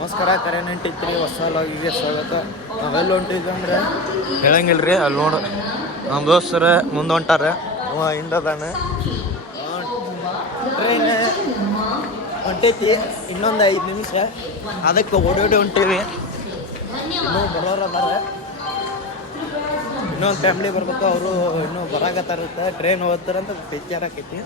ನಮಸ್ಕಾರ, ಕರೆನೆಂಟಿತ್ರಿ ಹೊಸ ಲಾಗಿಗೆ ಸ್ವಾಗತ. ನಾವೆಲ್ಲ ಹೊಂಟಿದ್ವಿ ಅಂದ್ರೆ ಹೇಳಂಗಿಲ್ರಿ. ಅಲ್ಲಿ ನೋಡು ನಮ್ಮ ದೋಸ್ತರ ಮುಂದೆ ಹೊಂಟಾರ, ಹಿಂದದಾನ. ಟ್ರೈನ್ ಹೊಂಟೈತಿ, ಇನ್ನೊಂದು 5 ನಿಮಿಷ. ಅದಕ್ಕೆ ಓಡೋಡಿ ಹೊಂಟೀವಿ. ಇನ್ನೂ ಬರೋರು ಅದಾರ, ಇನ್ನೊಂದು ಫ್ಯಾಮ್ಲಿ ಬರ್ಬೇಕು. ಅವರು ಇನ್ನೂ ಬರಾಕತ್ತಾರತ್ತೆ. ಟ್ರೈನ್ ಹೋಗ್ತಾರಂತ ಪಿಕ್ಚರ್ ಆಕೈತಿ.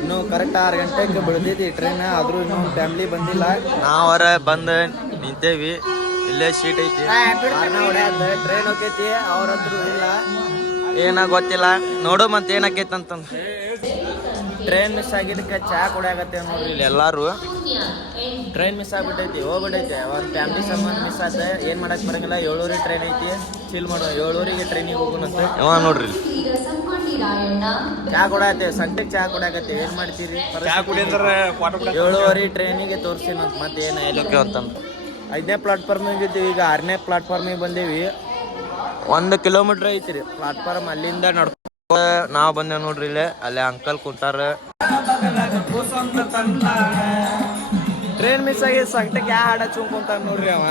ಇನ್ನು ಕರೆಕ್ಟ್ 6 ಗಂಟೆಗೆ ಬಿಡ್ತೈತಿ ಟ್ರೈನ್. ಆದ್ರೂ ಇನ್ನೊಂದು ಫ್ಯಾಮ್ಲಿ ಬಂದಿಲ್ಲ. ನಾವರ ಬಂದು ನಿಂತೇವಿ. ಇಲ್ಲೇ ಸೀಟ್ ಐತಿ. ಟ್ರೈನ್ ಹೋಗೈತಿ, ಅವ್ರಂದ್ರು ಇಲ್ಲ. ಏನ ಗೊತ್ತಿಲ್ಲ, ನೋಡು ಮತ್ತೆ ಏನಾಕೈತಿ ಅಂತಂದು. ಟ್ರೈನ್ ಮಿಸ್ ಆಗಿದ್ದಕ್ಕೆ ಚಹಾ ಕುಡಿಯಾಗತ್ತೆ ನೋಡ್ರಿ ಇಲ್ಲಿ ಎಲ್ಲಾರು. ಟ್ರೈನ್ ಮಿಸ್ ಆಗ್ಬಿಟ್ಟೈತಿ, ಹೋಗ್ಬಿಟ್ಟೈತೆ. ಒಂದು ಫ್ಯಾಮ್ಲಿ ಸಂಬಂಧ ಮಿಸ್ ಆದ. ಏನ್ ಮಾಡಕ್ ಬರಂಗಿಲ್ಲ. 7 ಟ್ರೈನ್ ಐತಿ, ಚಿಲ್ ಮಾಡೋ. 7 ಟ್ರೈನಿಗೆ ಹೋಗೋಣಂತೆ. ನೋಡ್ರಿ ಚಹಾ ಕೊಡಾಕತ್ತೇವೆ, ಸಂತೆಗೆ ಚಹಾ ಕೊಡಾಕತ್ತೇವೆ. ಏನ್ ಮಾಡ್ತೀರಿ? 7 ಟ್ರೈನಿಗೆ ತೋರಿಸ್ತೀನಂತ. ಮತ್ತೆ ಏನು ಹೇಳೋಕೆ ಅಂತಂದು 5ನೇ ಪ್ಲಾಟ್ಫಾರ್ಮಿಗೆ ಇದ್ದೀವಿ. ಈಗ 6ನೇ ಪ್ಲಾಟ್ಫಾರ್ಮಿಗೆ ಬಂದೇವಿ. 1 ಕಿಲೋಮೀಟರ್ ಐತಿ ಪ್ಲಾಟ್ಫಾರ್ಮ್. ಅಲ್ಲಿಂದ ನಡ್ಕೊ ನಾವು ಬಂದೇವ್ ನೋಡ್ರಿ. ಇಲ್ಲೇ ಅಲ್ಲೇ ಅಂಕಲ್ ಕುಂತಾರ. ಟ್ರೈನ್ ಮಿಸ್ ಆಗಿ ಸಂಕಟಕ್ಕೆ ಹಾಡ ಚುಂಕೊಂತ ನೋಡ್ರಿ ಅವ.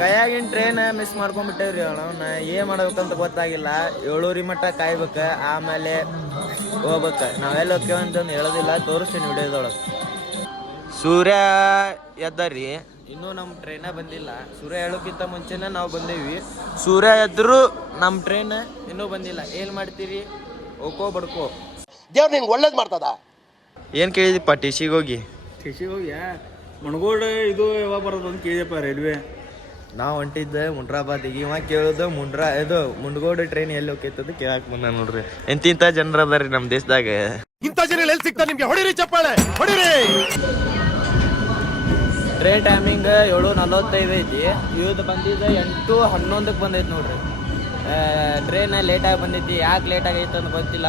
ಕೈಯಾಗಿನ ಟ್ರೈನ್ ಮಿಸ್ ಮಾಡ್ಕೊಂಡ್ಬಿಟ್ಟೇವ್ರಿ ಅವನ. ಏನ್ ಮಾಡ್ಬೇಕಂತ ಗೊತ್ತಾಗಿಲ್ಲ. 7 ಮಟ್ಟ ಕಾಯ್ಬೇಕ, ಆಮೇಲೆ ಹೋಗ್ಬೇಕ. ನಾವೆಲ್ಲ ಹೋಗ್ತೇವೆ ಅಂತಂದು ಹೇಳೋದಿಲ್ಲ, ತೋರಿಸ್ತೀನಿ ವಿಡಿಯೋದೊಳಗೆ. ಸೂರ್ಯ ಎದ್ದರಿ, ಇನ್ನೂ ನಮ್ಮ ಟ್ರೈನ ಬಂದಿಲ್ಲ. ಸೂರ್ಯ ಹೇಳೋಕ್ಕಿಂತ ಮುಂಚೆನೇ ನಾವು ಬಂದೇವಿ. ಸೂರ್ಯ ಎದ್ರು ನಮ್ಮ ಟ್ರೈನ್ ಇನ್ನೂ ಬಂದಿಲ್ಲ. ಏನ್ ಮಾಡ್ತೀರಿ? ಹೋಗೋ ಬಡ್ಕೋ. ದೇವ್ರು ನಿಂಗೆ ಒಳ್ಳೇದು ಮಾಡ್ತದ. ಏನು ಕೇಳಿದಪ್ಪ? ಟಿಸಿಗೆ ಹೋಗಿ ಮಣಗೋಡ್ ಇದು ಯಾವಾಗ ಬರೋದು ಅಂತ ಕೇಳಿದಪ್ಪ. ರೈಲ್ವೆ ನಾವು ಹೊಂಟಿದ್ದೆ ಮುಂಡ್ರಾಬಾದಿಗೆ. ಇವ ಕೇಳೋದು ಮುಂಡಗೋಡು ಟ್ರೈನ್ ಎಲ್ಲಿ ಹೋಗ್ತದ ಕೇಳಕ್ ಬಂದ ನೋಡ್ರಿ. ಎಂತಿಂತ ಜನರ ಅದಾರಿ ನಮ್ಮ ದೇಶದಾಗ. ಇಂಥ ಜನ ಎಲ್ಲಿ ಸಿಗ್ತಾರೆ ನಿಮ್ಗೆ? ಹೊಡಿರಿ ಚಪ್ಪಾಳೆ, ಹೊಡಿರಿ. ಟ್ರೈನ್ ಟೈಮಿಂಗ್ 7:45 ಐತಿ. ಇವತ್ತು ಬಂದಿದ್ದ 8:11 ಬಂದೈತಿ ನೋಡ್ರಿ. ಟ್ರೈನ್ ಲೇಟಾಗಿ ಬಂದೈತಿ. ಯಾಕೆ ಲೇಟ್ ಆಗೈತೆ ಅಂತ ಗೊತ್ತಿಲ್ಲ.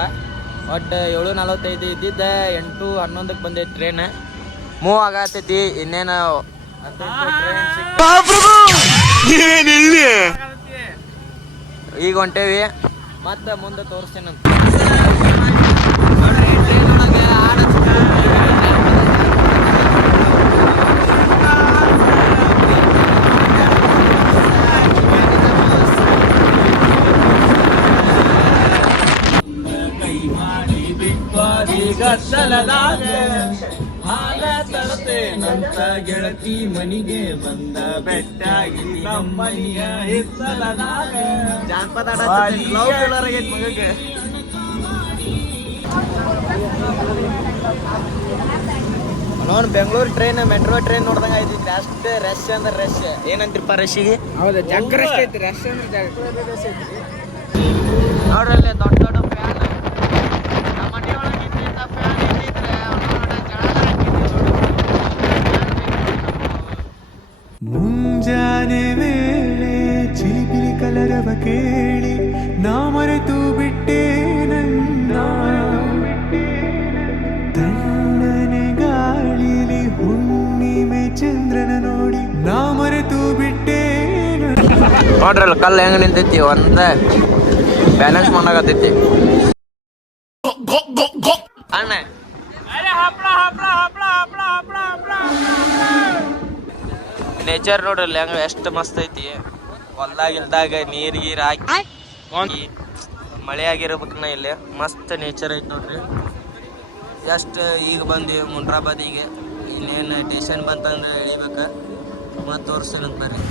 ಬಟ್ 7:45 ಇದ್ದಿದ್ದ 8:11 ಬಂದೈತಿ ಟ್ರೈನ್. ಮೂವ್ ಆಗತೈತಿ. ಇನ್ನೇನು ಈಗ ಹೊಂಟೇವಿ. ಮತ್ತೆ ಮುಂದೆ ತೋರಿಸ್ತೇನಂತ. ಹಾಲ ತರ್ತೇನಂತ ಗೆಳತಿ ಮನಿಗೆ ಬಂದ ಬೆಟ್ಟಾಗಿ ನಮ್ಮನಿಯ ಹಿತ್ತಲದಾಗ. ಜಾನಪದ ಮಗಗೆ ನೋಡ್ ಬೆಂಗಳೂರು ಟ್ರೈನ್, ಮೆಟ್ರೋ ಟ್ರೈನ್ ನೋಡ್ದಂಗ ಐತಿ. ಅಷ್ಟು ರಶ್ ಅಂದ್ರೆ ರಶ್. ಏನಂತಿರಪ್ಪ ರಶ್ಶಿಗೆ? ಹೌದು, ಜಗ್ಗ ರಶ್ ಐತಿ. ರಶ್ ಅಂದ್ರೆ ನೋಡ್ರಲ್ಲಿ ದೊಡ್ಡ ದೊಡ್ಡ ಫ್ಯಾನ್. ನಮ್ಮ ಮನೆ ಒಳಗೆ ಇದ್ದಿದ್ದ ಫ್ಯಾನ್ ಇದ್ದಿದ್ರೆ ಮುಂಜಾನೆ ವೇಳೆ ಚಿಲಿಪಿಲಿ ಕಲರವ ಕೇಳಿ ನಾ ಮರೆತು ಬಿಟ್ಟೆ ನನ್ನ. ತಣ್ಣನೆ ಗಾಳಿಲಿ ಹುಣ್ಣಿಮೆ ಚಂದ್ರನ ನೋಡಿ ನಾ ಮರೆತು ಬಿಟ್ಟೆ. ನೋಡ್ರಲ್ಲ ಕಲ್ಲು ಹೆಂಗ ನಿಂತೈತಿ, ಒಂದ ಬ್ಯಾಲೆನ್ಸ್ ಮಾಡಾಕತ್ತೈತಿ. ಅಣ್ಣ ನೇಚರ್ ನೋಡ್ರಲ್ಲ ಹೆಂಗ ಎಷ್ಟು ಮಸ್ತ್ ಐತಿ. ಹೊಲ್ದಾಗಿಲ್ದಾಗ ನೀರ್ ಗೀರ್ ಹಾಕಿ ಮಳೆ ಆಗಿರ್ಬೇಕನ್ನ ಇಲ್ಲಿ ಮಸ್ತ್ ನೇಚರ್ ಐತಿ ನೋಡ್ರಿ. ಎಷ್ಟು ಈಗ ಬಂದಿವಿ ಮುಂಡ್ರಾಬಾದಿಗೆ. ಇನ್ನೇನು ಸ್ಟೇಷನ್ ಬಂತಂದ್ರೆ ಇಳಿಬೇಕ. ಮತ್ತೆ ತೋರಿಸ್ತೇನಂತ ಬರ್ರಿ.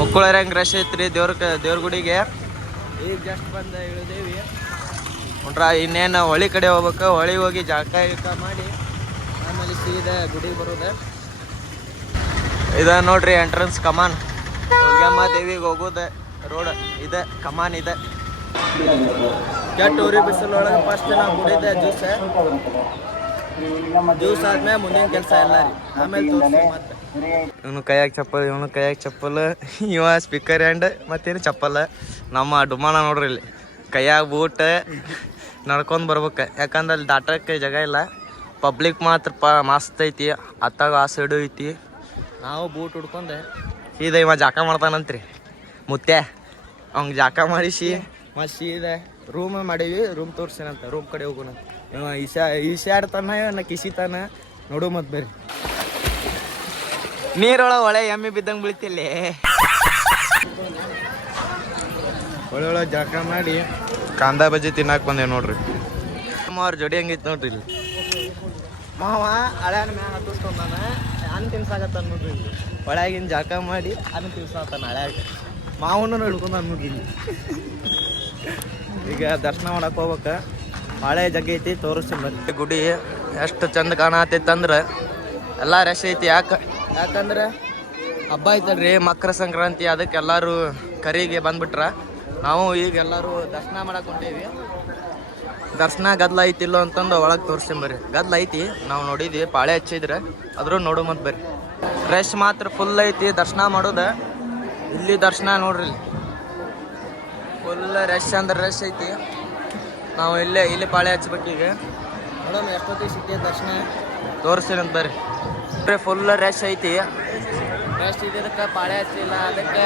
ಮಕ್ಕಳರ ಹೆಂಗೆ ರಶ್ ಐತ್ರಿ ದೇವ್ರ ಗುಡಿಗೆ. ಈಗ ಜಸ್ಟ್ ಬಂದ ಇಳಿದೇವಿ. ಇನ್ನೇನು ಹೊಳಿ ಕಡೆ ಹೋಗ್ಬೇಕು. ಹೊಳಿ ಹೋಗಿ ಜಳಕ ಮಾಡಿ ಆಮೇಲೆ ಸೀದಾ ಗುಡಿಗೆ ಬರೋದು. ಇದ ನೋಡ್ರಿ ಎಂಟ್ರೆನ್ಸ್ ಕಮಾನ್. ದುರ್ಗಮ್ಮ ದೇವಿಗೆ ಹೋಗೋದು ರೋಡ್ ಇದೆ, ಕಮಾನ್ ಇದೆ. ಕೆಟ್ಟೂರಿ ಬಿಸಿಲೊಳಗೆ ಫಸ್ಟ್ ನಾವು ಕುಡಿದೆ ಜ್ಯೂಸ್ ಆದ್ಮೇಲೆ ಮುಂದಿನ ಕೆಲಸ ಎಲ್ಲ ರೀ. ಆಮೇಲೆ ತೋರಿಸಿ ಮತ್ತೆ. ಇವನು ಕೈಯಾಗ ಚಪ್ಪಲ್, ಇವನು ಕೈಯಾಗ ಚಪ್ಪಲ್, ಇವ ಸ್ಪೀಕರ್ ಹ್ಯಾಂಡ್, ಮತ್ತೇನು ಚಪ್ಪಲ್ಲ. ನಮ್ಮ ಡುಮಾನ ನೋಡ್ರಿ ಇಲ್ಲಿ ಕೈಯಾಗ ಬೂಟ್ ನಡ್ಕೊಂಡು ಬರ್ಬೇಕು. ಯಾಕಂದ್ರೆ ಅಲ್ಲಿ ದಾಟಕ್ಕೆ ಜಾಗ ಇಲ್ಲ. ಪಬ್ಲಿಕ್ ಮಾತ್ರ ಮಸ್ತ್ ಐತಿ. ಅತ್ತಾಗ ಆ ಸೈಡು ಐತಿ. ನಾವು ಬೂಟ್ ಹುಡ್ಕೊಂಡೆ ಸೀದಾ ಇವ ಜಾಕ ಮಾಡ್ತಾನಂತ್ರಿ ಮುತ್ತೆ. ಅವ್ಗೆ ಜಾಕ ಮಾಡಿಸಿ ಮತ್ತೆ ಸೀದಾ ರೂಮ್ ಮಾಡೀವಿ. ರೂಮ್ ತೋರಿಸ್ತೀನಂತ. ರೂಮ್ ಕಡೆ ಹೋಗೋಣ. ಈಶಾಡ್ತಾನ ಇವನ್ನ ಕಿಸಿತಾನ ನೋಡು ಮತ್ ಬರ್ರಿ. ನೀರೊಳಗೆ ಒಳೆ ಎಮ್ಮೆ ಬಿದ್ದಂಗೆ ಬೀಳ್ತಿಲ್ಲಿ. ಒಳೊಳಗೆ ಜಳಕ ಮಾಡಿ ಕಾಂದಾ ಬಜ್ಜಿ ತಿನ್ನಾಕ ಬಂದೇವ್ ನೋಡ್ರಿ. ಅವ್ರ ಜೋಡಿ ಹಂಗಿತ್ತು ನೋಡ್ರಿ ಇಲ್ಲಿ. ಮಾವ ಹಳ್ಯಾನ ಮ್ಯಾಗ ಹತ್ತಿಸ್ಕೊಂಡಾನ ಅನ್ನ ತಿನ್ಸಾಕತ್ತಾನ ನೋಡ್ರಿ ಇಲ್ಲಿ. ಒಳಗಿನ ಜಳಕ ಮಾಡಿ ಅನ್ನ ತಿನ್ಸಾತಾನ ಹಳ್ಯಾಗ. ಮಾವನು ಹಿಡ್ಕೊಂಡ ನೋಡ್ರಿ ಇಲ್ಲಿ. ಈಗ ದರ್ಶನ ಮಾಡಕ್ ಹೋಗ್ಬೇಕ. ಹಳೆ ಜಗ್ಗ ಐತಿ ತೋರಿಸ್ತೀನಿ. ಗುಡಿ ಎಷ್ಟು ಚಂದ ಕಾಣತೈತಂದ್ರೆ ಎಲ್ಲ ರಶ್ ಐತಿ. ಯಾಕಂದ್ರೆ ಹಬ್ಬ ಐತಲ್ರಿ ಮಕರ ಸಂಕ್ರಾಂತಿ, ಅದಕ್ಕೆ ಎಲ್ಲರೂ ಕರಿಗೆ ಬಂದ್ಬಿಟ್ರ. ನಾವು ಈಗ ಎಲ್ಲರೂ ದರ್ಶನ ಮಾಡಕ್ ಹೊಂಟೀವಿ. ದರ್ಶನ ಗದ್ಲ ಐತಿಲ್ಲೋ ಅಂತಂದು ಒಳಗೆ ತೋರಿಸ್ತೀನಿ ಬರ್ರಿ. ಗದ್ಲ ಐತಿ, ನಾವು ನೋಡಿದ್ವಿ, ಪಾಳೆ ಹಚ್ಚಿದ್ರೆ ಅದ್ರೂ ನೋಡು ಮತ್ತೆ ಬರ್ರಿ. ರಶ್ ಮಾತ್ರ ಫುಲ್ ಐತಿ ದರ್ಶನ ಮಾಡೋದು. ಇಲ್ಲಿ ದರ್ಶನ ನೋಡ್ರಿ, ಫುಲ್ ರಶ್ ಅಂದ್ರೆ ರಶ್ ಐತಿ. ನಾವು ಇಲ್ಲಿ ಪಾಳೆ ಹಚ್ಬೇಕೀಗ. ನೋಡೋಣ ಎಷ್ಟೊತ್ತಿಗೆ ಸಿಗ್ತೈತೆ ದರ್ಶನ ತೋರಿಸ್ತೀನಿ ಅಂತ ಬರ್ರಿ. ಫುಲ್ ರಶ್ ಐತಿ. ರಶ್ ಇದಕ್ಕೆ ಪಾಳೆ ಹಚ್ಚಿಲ್ಲ, ಅದಕ್ಕೆ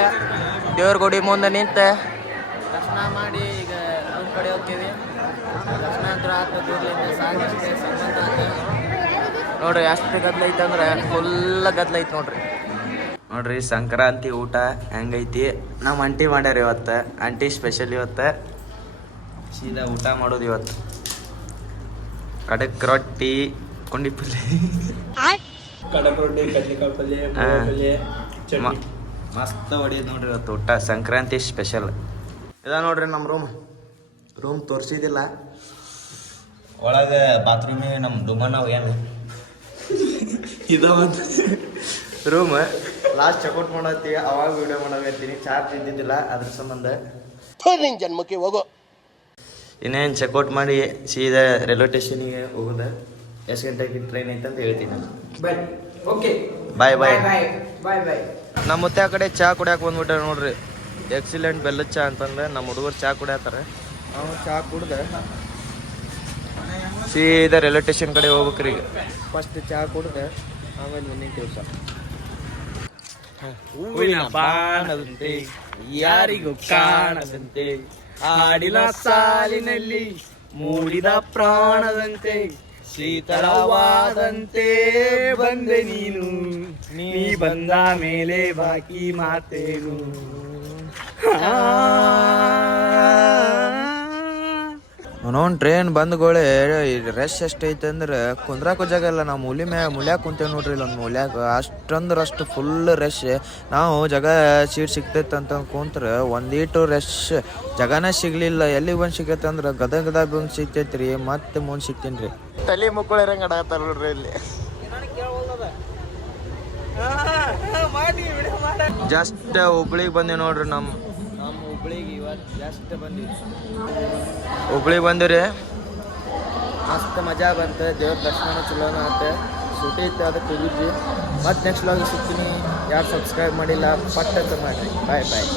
ದೇವ್ರ ಗುಡಿ ಮುಂದೆ ನಿಂತು ದರ್ಶನ ಮಾಡಿ ಈಗ ನಮ್ಮ ಕಡೆ ಹೋಗ್ತೀವಿ. ದರ್ಶನ ಅಂತ ಆತದ್ರಿಂದ ಸಾಕಷ್ಟೇ ಸಂಬಂಧ ಆತ ನೋಡ್ರಿ. ಎಷ್ಟು ಗದ್ಲ ಐತೆ ಅಂದ್ರೆ ಫುಲ್ ಗದ್ಲ ಐತಿ ನೋಡ್ರಿ. ಸಂಕ್ರಾಂತಿ ಊಟ ಹೆಂಗೈತಿ? ನಮ್ಮ ಆಂಟಿ ಮಾಡ್ಯಾರ ಇವತ್ತು. ಆಂಟಿ ಸ್ಪೆಷಲ್ ಇವತ್ತು. ಸೀದಾ ಊಟ ಮಾಡೋದು ಇವತ್ತು. ಕಡಕ್ ರೊಟ್ಟಿ, ಕುಂಡಿ ಪಲ್ಯ, ಕಡಕ್ ರೊಟ್ಟಿ, ಕಡ್ಲಿಕಾಯಿ ಪಲ್ಯ, ಮಸ್ತ್ ಹೊಡಿಯೋದು ನೋಡ್ರಿ ಇವತ್ತು ಊಟ. ಸಂಕ್ರಾಂತಿ ಸ್ಪೆಷಲ್ ಇದ ನೋಡ್ರಿ. ನಮ್ಮ ರೂಮ್ ತೋರಿಸಿದಿಲ್ಲ. ಒಳಗೆ ಬಾತ್ರೂಮಿಗೆ ನಮ್ಮ ಡುಮನವು ಏನು ಇದೊಂದು ರೂಮ್. ಲಾಸ್ಟ್ ಚೆಕ್ಔಟ್ ಮಾಡತ್ತಿ, ಅವಾಗ ವಿಡಿಯೋ ಮಾಡಕತ್ತೀನಿ. ಚಾರ್ಜ್ ಇದ್ದಿದ್ದಿಲ್ಲ, ಅದ್ರ ಸಂಬಂಧ. ನಿನ್ ಜನ್ಮಕ್ಕೆ ಹೋಗೋ. ಇನ್ನೇನು ಚೆಕ್ಔಟ್ ಮಾಡಿ ಸೀದಾ ರೈಲ್ವೆ ಸ್ಟೇಷನಿಗೆ ಹೋಗೋದು. ಎಷ್ಟು ಗಂಟೆಗೆ ಟ್ರೈನ್ ಐತೆ ಅಂತ ಹೇಳ್ತೀನಿ. ಬಾಯ್ ಬಾಯ್. ನಮ್ಮ ಮುತ್ತೆ ಆ ಕಡೆ ಚಹಾ ಕುಡಿಯಾಕ ಬಂದ್ಬಿಟ್ಟಾರೆ ನೋಡ್ರಿ. ಎಕ್ಸಿಲೆಂಟ್ ಬೆಲ್ಲದ ಚಹಾ ಅಂತಂದ್ರೆ ನಮ್ಮ ಹುಡುಗರು ಚಹಾ ಕುಡಿಯತ್ತಾರೆ. ನಾವು ಚಹಾ ಕುಡ್ದೆ ಸೀದಾ ರೈಲ್ವೆ ಸ್ಟೇಷನ್ ಕಡೆ ಹೋಗ್ಬೇಕ್ರಿ ಈಗ. ಫಸ್ಟ್ ಚಹಾ ಕುಡ್ದೆ, ಆಮೇಲೆ ಮುಂದಿನ ಕೆಲಸ. ಹೂವಿನ ಬಾಣದಂತೆ ಯಾರಿಗೂ ಕಾಣದಂತೆ, ಆಡಿನ ಸಾಲಿನಲ್ಲಿ ಮೂಡಿದ ಪ್ರಾಣದಂತೆ, ಶೀತಳವಾದಂತೆ ಬಂದೆ ನೀನು, ನೀ ಬಂದ ಮೇಲೆ ಬಾಕಿ ಮಾತೇನು. ಅವನವನ್ ಟ್ರೈನ್ ಬಂದ್ಗೋಳೆ ರಶ್ ಎಷ್ಟೈತೆ ಅಂದ್ರೆ ಕುಂದ್ರಾಕೋ ಜಾಗ ಇಲ್ಲ. ನಾವು ಮೂಲ್ಯಾಗ ಕುಂತೇವೆ ನೋಡ್ರಿ. ಇಲ್ಲೊಂದು ಮೂಲ್ಯಾಗ ಅಷ್ಟು ಫುಲ್ ರಶ್. ನಾವು ಜಾಗ ಸೀಟ್ ಸಿಗ್ತೈತೆ ಅಂತ ಕುಂತ್ರೆ ಒಂದೀಟು ರಶ್ ಜಾಗನೇ ಸಿಗ್ಲಿಲ್ಲ. ಎಲ್ಲಿ ಬಂದು ಸಿಗತ್ತೆ ಅಂದ್ರೆ ಗದ ಬಂದು ಸಿಗ್ತೈತಿ ರೀ. ಮತ್ತೆ ಮುಂದೆ ಸಿಗ್ತೀನಿ ರೀ. ತಲೆ ಮುಕ್ಕಳಿರಂಗ ಆಡತ್ತಾರ ನೋಡ್ರಿ ಇಲ್ಲಿ. ಜಸ್ಟ್ ಹುಬ್ಳಿಗೆ ಬಂದೀವಿ ನೋಡ್ರಿ. ನಮ್ಮ ಹುಬ್ಳಿಗೆ ಇವತ್ತು ಜಸ್ಟ್ ಹುಬ್ಳಿಗೆ ಬಂದಿವ್ರಿ. ಮಸ್ತ್ ಮಜಾ ಬಂತು. ದೇವ್ರ ದರ್ಶನ ಚಲೋನ ಆಯ್ತು. ಸುಟಿ ಇತ್ತು, ಅದಕ್ಕೆ ಹೋಗಿದ್ವಿ. ಮತ್ತೆ ನೆಕ್ಸ್ಟ್ ವ್ಲಾಗ್ ಸಿಗ್ತೀನಿ. ಯಾರು ಸಬ್ಸ್ಕ್ರೈಬ್ ಮಾಡಿಲ್ಲ ಪಟ್ ಅಂತ ಮಾಡಿರಿ. ಬಾಯ್ ಬಾಯ್.